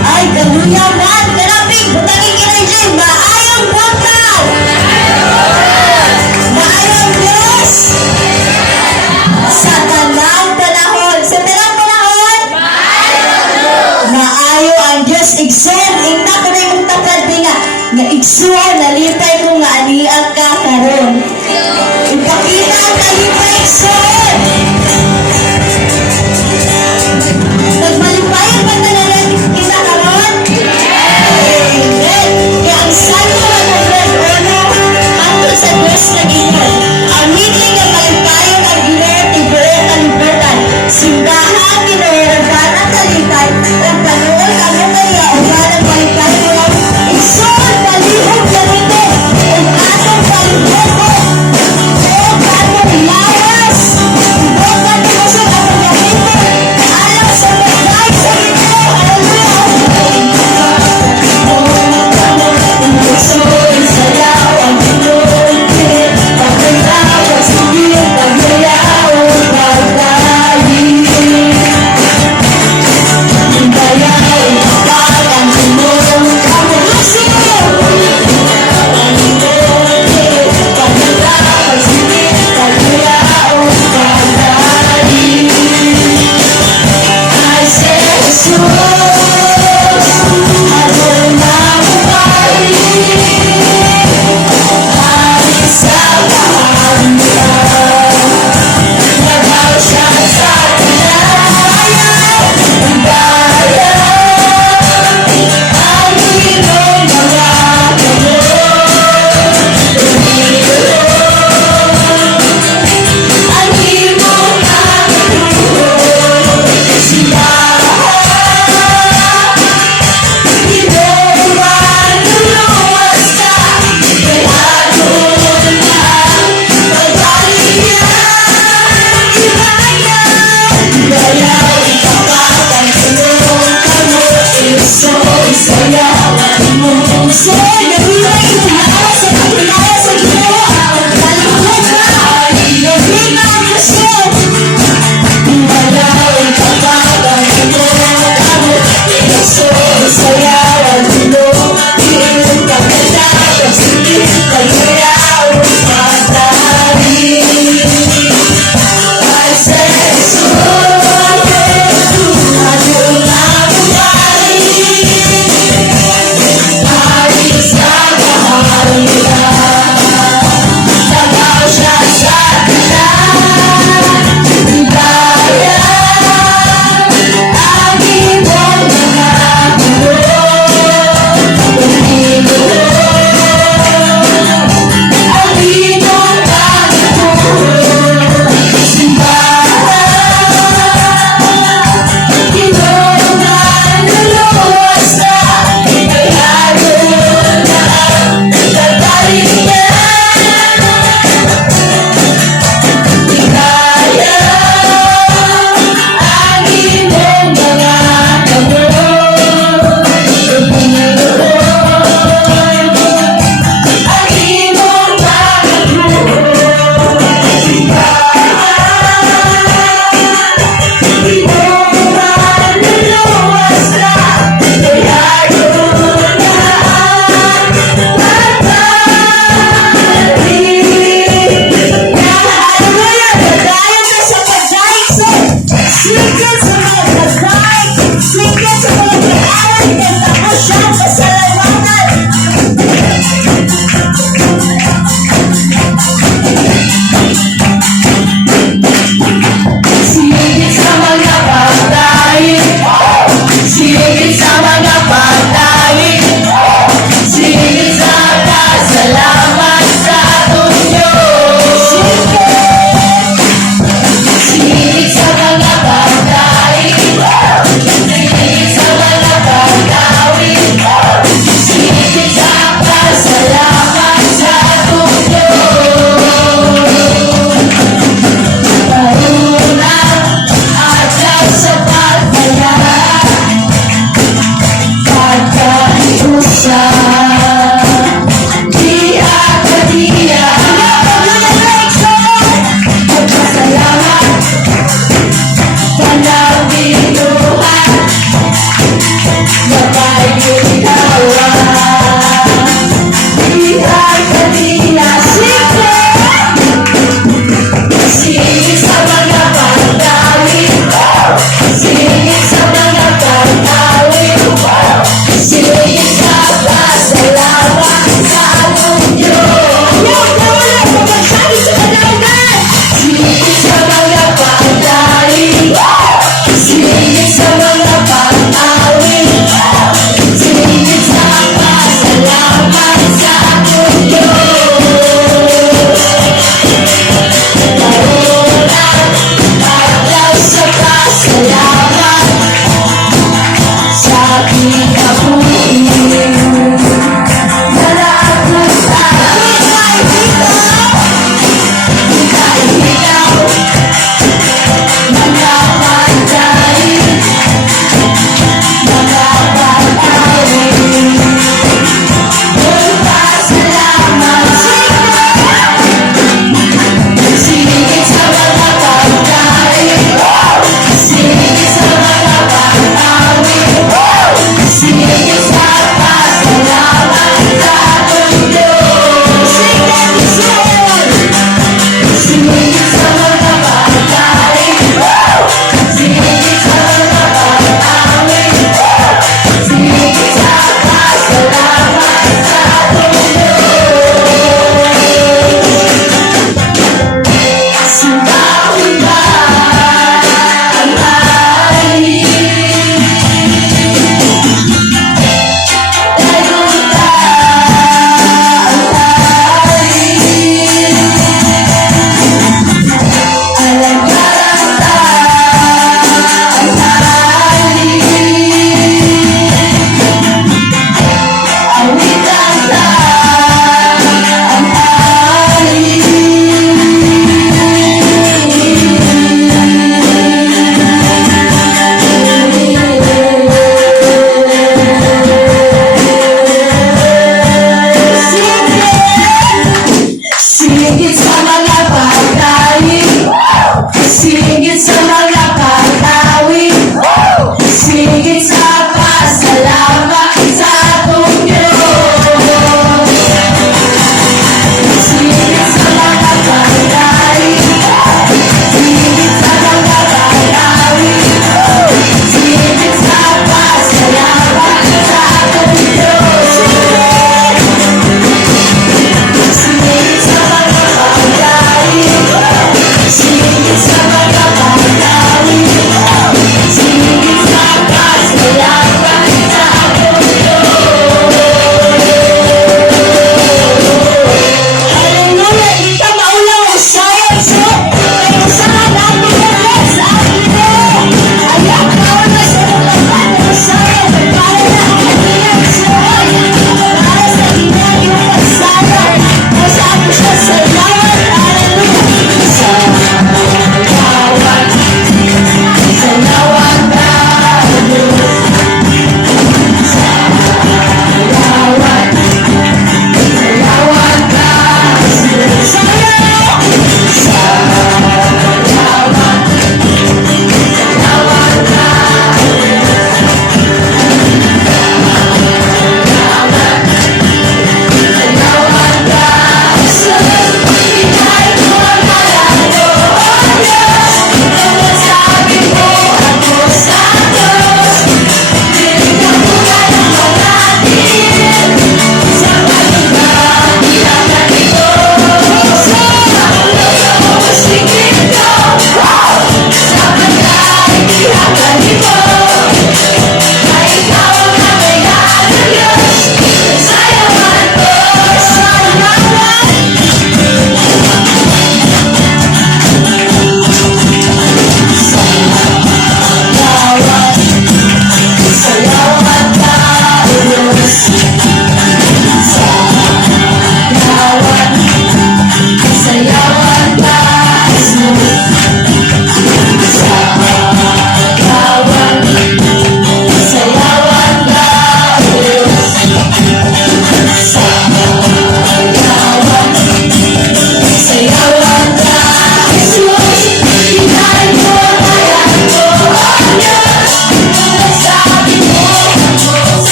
Ay, kaluya man, karapig, butangin ka na dyan, maayong buntag! Maayong Diyos! Sa tanang panahon, sa tanang panahon? Maayo ang Diyos, igsoon, ingna ko na yung tapad nga igsoon, nalipay ko nga aniang ka karon. Ipakita ang nalipay, igsoon! Nagmalipayan ba na natin kita karon? Amen! Kaya ang santo na nagladono, ato sa Diyos na gingon. Ang meeting ng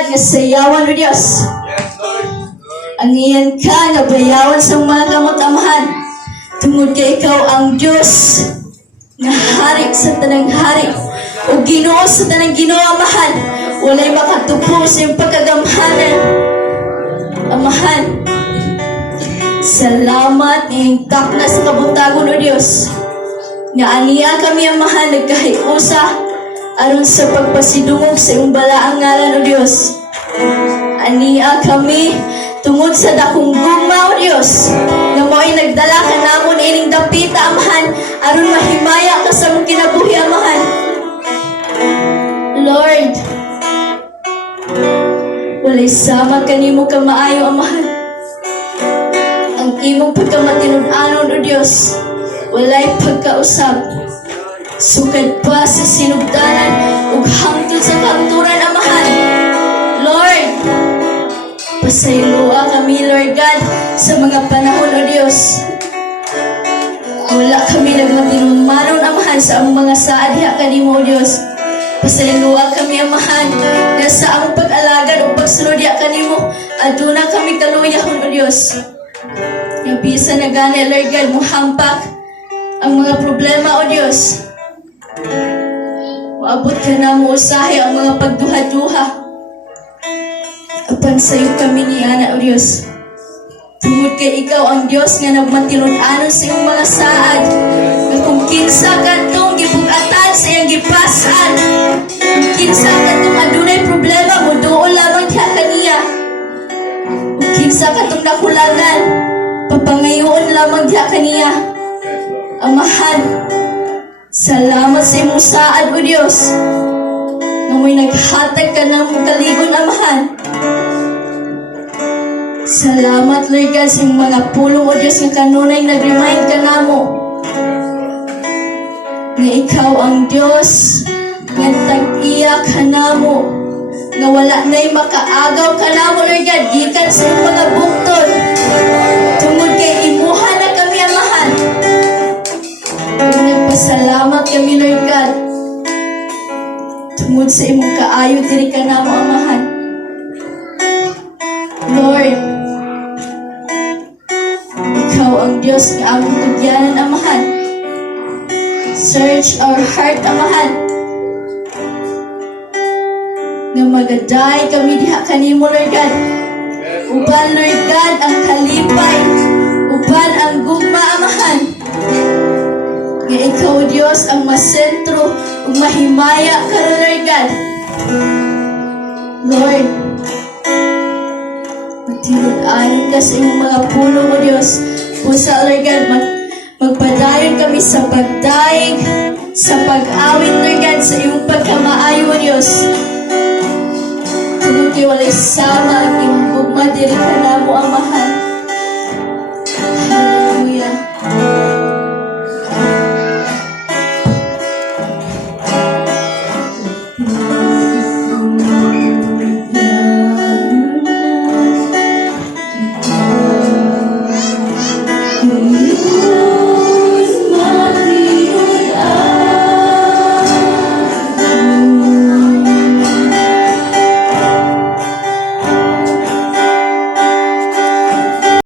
God, nga sayawan o Diyos. Ang iyan ka, nga bayawan sa mga kamot, Amahan. Tungod kay ikaw ang Diyos, nga hari sa tanang hari, o Ginoo sa tanang Ginoo, Amahan. Walay makatupo sa iyong pagkagamhanan, Amahan. Salamat iyong takna sa kabuntagon o Diyos. Nga aniya kami, Amahan, nagkahiusa aron sa pagpasidungog sa iyong balaang ngalan o Diyos. Aniya kami tungod sa dakong gugma o Diyos, nga mo'y nagdala ka namon ining dapita, Amahan, aron mahimaya ka sa mong kinabuhi, Amahan. Lord, walay sama kanimo ka maayo, Amahan. Ang imong pagkamatinud-anon o Diyos, walay pagkausap, sukad pa sa sinugdanan ug hangtod sa kanturan, Amahan. Lord, pasayloa kami, Lord God, sa mga panahon o Diyos. Wala kami nagmatinumanon, Amahan, sa among mga saadya kanimo o Diyos. Pasayloa kami, Amahan, na sa among pag-alagad o pagsunodya kanimo, aduna kami kaluyahon o Diyos. Nga bisa na gani, Lord God, muhampak ang mga problema o Diyos. Maabot ka na mo usahi ang mga pagduha-duha. Apan sa'yo kami ni Ana o Diyos. Tungod kay ikaw ang Diyos nga nagmatilon-anon sa iyong mga saad, nga kung kinsa katong gibugatan sa iyang gipasan, kung kinsa katong adunay problema mo, doon lamang diha kaniya. Kung kinsa katong nakulangan, papangayoon lamang diha kaniya. Amahan, salamat sa imong saad o Diyos, nga mo'y naghatag ka ng kaligon, Amahan. Salamat, Lord God, sa iyong mga pulong o Diyos nga kanunay nag-remind ka namo nga ikaw ang Diyos nga tag-iya ka namo, nga wala na'y makaagaw ka namo, Lord God, gikan sa iyong mga bukton. Tungod kay imuha na kami, Amahan. Kung nagpasalamat kami, Lord God, tungod sa imong kaayo diri ka namo, Amahan. Lord, ikaw ang Diyos nga among tugyanan, Amahan. Search our heart, Amahan, nga magaday kami diha kanimo, Lord God. Uban, Lord God, ang kalipay, uban ang gugma, Amahan. Nga ikaw, Diyos, ang masentro ug mahimaya karon, Lord God. Lord, magtinod-anon ka sa iyong mga pulong o Diyos. Pusa, Lord God, magpadayon kami sa pagdaig, sa pag-awit, Lord God, sa iyong pagkamaayo o Diyos. Tungod kay walay sama ang iyong gugma diri ka namo, Amahan.